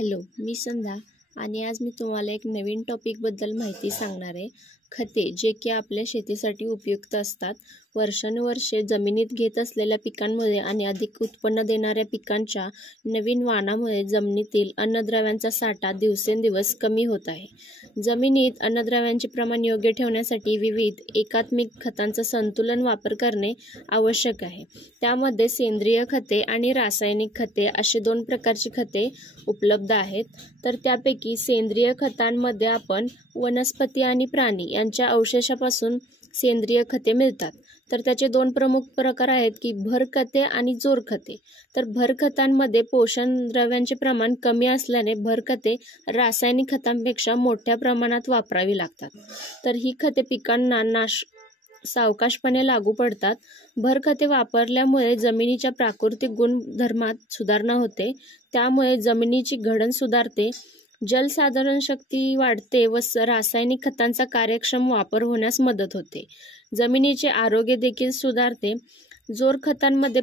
Hello, मी संध्या आणि आज मी तुम्हाला एक नवीन टॉपिकबद्दल माहिती सांगणार आहे. खते जे की आपल्या शेतीसाठी उपयुक्त असतात. वर्षानुवर्षे जमिनीत घेत असलेल्या पिकांमुळे आणि अधिक उत्पन्न देणाऱ्या पिकांच्या नवीन वाणामुळे जमिनीतील अन्नद्रव्यांचा साठा दिवसेंदिवस कमी होत आहे. जमिनीत अन्नद्रव्यांचे प्रमाण योग्य ठेवण्यासाठी विविध एकात्मिक खतांचा संतुलन वापर करणे आवश्यक आहे. त्यामध्ये सेंद्रिय खते आणि रासायनिक खते असे दोन प्रकारची खते उपलब्ध आहेत. तर त्यापैकी सेंद्रिय खतांमध्ये आपण वनस्पती आणि प्राणी यांच्या अवशेषापासून सेंद्रिय खते मिळतात. तर त्याचे दोन प्रमुख प्रकार आहेत की भर खते आणि जोर खते. तर भर खतांमध्ये पोषण द्रव्यांचे प्रमाण कमी असल्याने भर खते रासायनिक खतांपेक्षा मोठ्या प्रमाणात वापरावी लागतात. तर ही खते पिकांना सावकाशपणे लागू पडतात. भर खते वापरल्यामुळे जमिनीच्या प्राकृतिक गुणधर्मात सुधारणा होते. त्यामुळे जमिनीची घडण सुधारते, जलसाधारण शक्ती वाढते व रासायनिक खतांचा कार्यक्षम वापर होण्यास मदत होते. जमिनीचे आरोग्य देखील सुधारते. जोर खतांमध्ये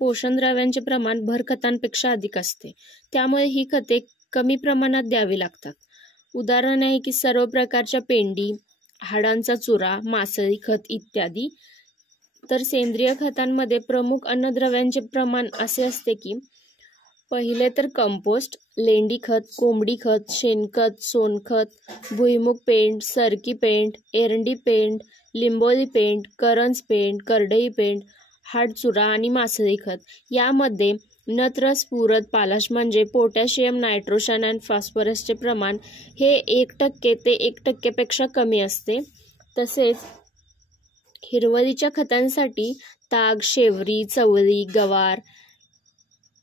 पोषण द्रव्यांचे प्रमाण भर खतांपेक्षा अधिक असते. त्यामुळे ही खते कमी प्रमाणात द्यावी लागतात. उदाहरण आहे की सर्व प्रकारच्या पेंडी, हाडांचा चुरा, मासळी खत इत्यादी. तर सेंद्रिय खतांमध्ये प्रमुख अन्नद्रव्यांचे प्रमाण असे असते की पहिले तर कंपोस्ट, लेंडी खत, कोंबडी खत, शेणखत, सोनखत, भुईमुग पेंड, सरकी पेंड, एरंडी पेंड, लिंबोळी पेंड, करंज पेंड, करडई पेंड, हाडचुरा आणि मासळी खत. यामध्ये नत्र, स्फुरद, पालाश म्हणजे पोटॅशियम, नायट्रोजन आणि फॉस्फरसचे प्रमाण हे 1% ते 1% पेक्षा कमी असते. तसेच हिरवळीच्या खतांसाठी ताग, शेवरी, चवळी, गवार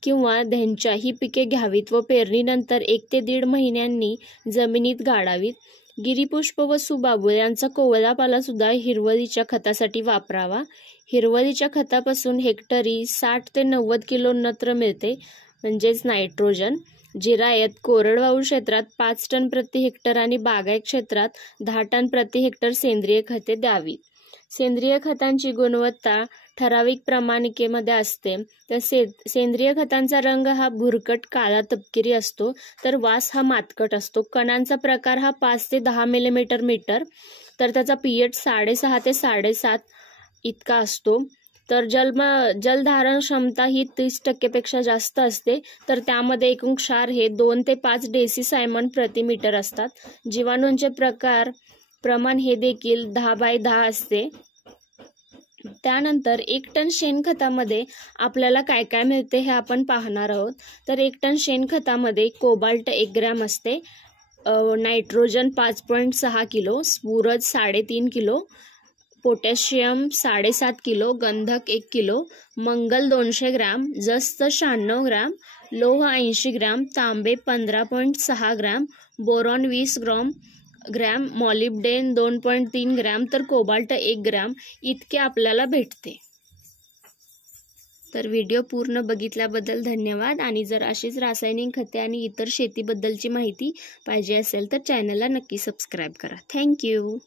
किंवा धेंचा ही पिके घ्यावीत व पेरणीनंतर 1 ते 1.5 महिन्यांनी जमिनीत गाडावीत. गिरीपुष्प व सुबाबूळ यांचा कोवळा पाला सुद्धा हिरवळीच्या खतासाठी वापरावा. हिरवळीच्या खतापासून हेक्टरी 60 ते 90 किलो नत्र मिळते म्हणजेच नायट्रोजन. जिरायत कोरडवाहू क्षेत्रात 5 टन प्रति हेक्टर आणि बागायत क्षेत्रात 10 टन प्रति हेक्टर सेंद्रिय खते द्यावी. सेंद्रिय खतांची गुणवत्ता ठराविक प्रमाणिकेमध्ये असते. तसेच सेंद्रिय खतांचा रंग हा भुरकट काळा तपकिरी असतो, तर वास हा मातकट असतो. कणांचा प्रकार हा 5 ते 10 मिलीमीटर. तर त्याचा pH 6.5 ते 7.5 इतका असतो. तर जलधारण क्षमता ही 30% पेक्षा जास्त असते. तर त्यामध्ये एकूण क्षार हे 2 ते 5 डेसिसायमन प्रति मीटर असतात. जीवाणूंचे प्रमाण हे देखील 10/10 असते. त्यानंतर 1 टन शेणखतामध्ये आपल्याला काय काय मिळते हे आपण पाहणार आहोत. तर 1 टन शेणखतामध्ये कोबाल्ट 1 ग्रॅम असते, नायट्रोजन 5.6 किलो, स्फुरद 3.5 किलो, पोटॅशियम 7.5 किलो, गंधक 1 किलो, मंगल 200 ग्रॅम, जस्त 96 ग्रॅम, लोह 80 ग्रॅम, तांबे 15.6 ग्रॅम, बोरॉन 20 ग्रॅम, मॉलिब्डेन 2.3 ग्रॅम, तर कोबाल्ट 1 ग्रॅम इतके आपल्याला भेटते. तर व्हिडिओ पूर्ण बघितल्याबद्दल धन्यवाद. आणि जर अशीच रासायनिक खते आणि इतर शेतीबद्दलची माहिती पाहिजे असेल तर चॅनलला नक्की सबस्क्राईब करा. थँक्यू.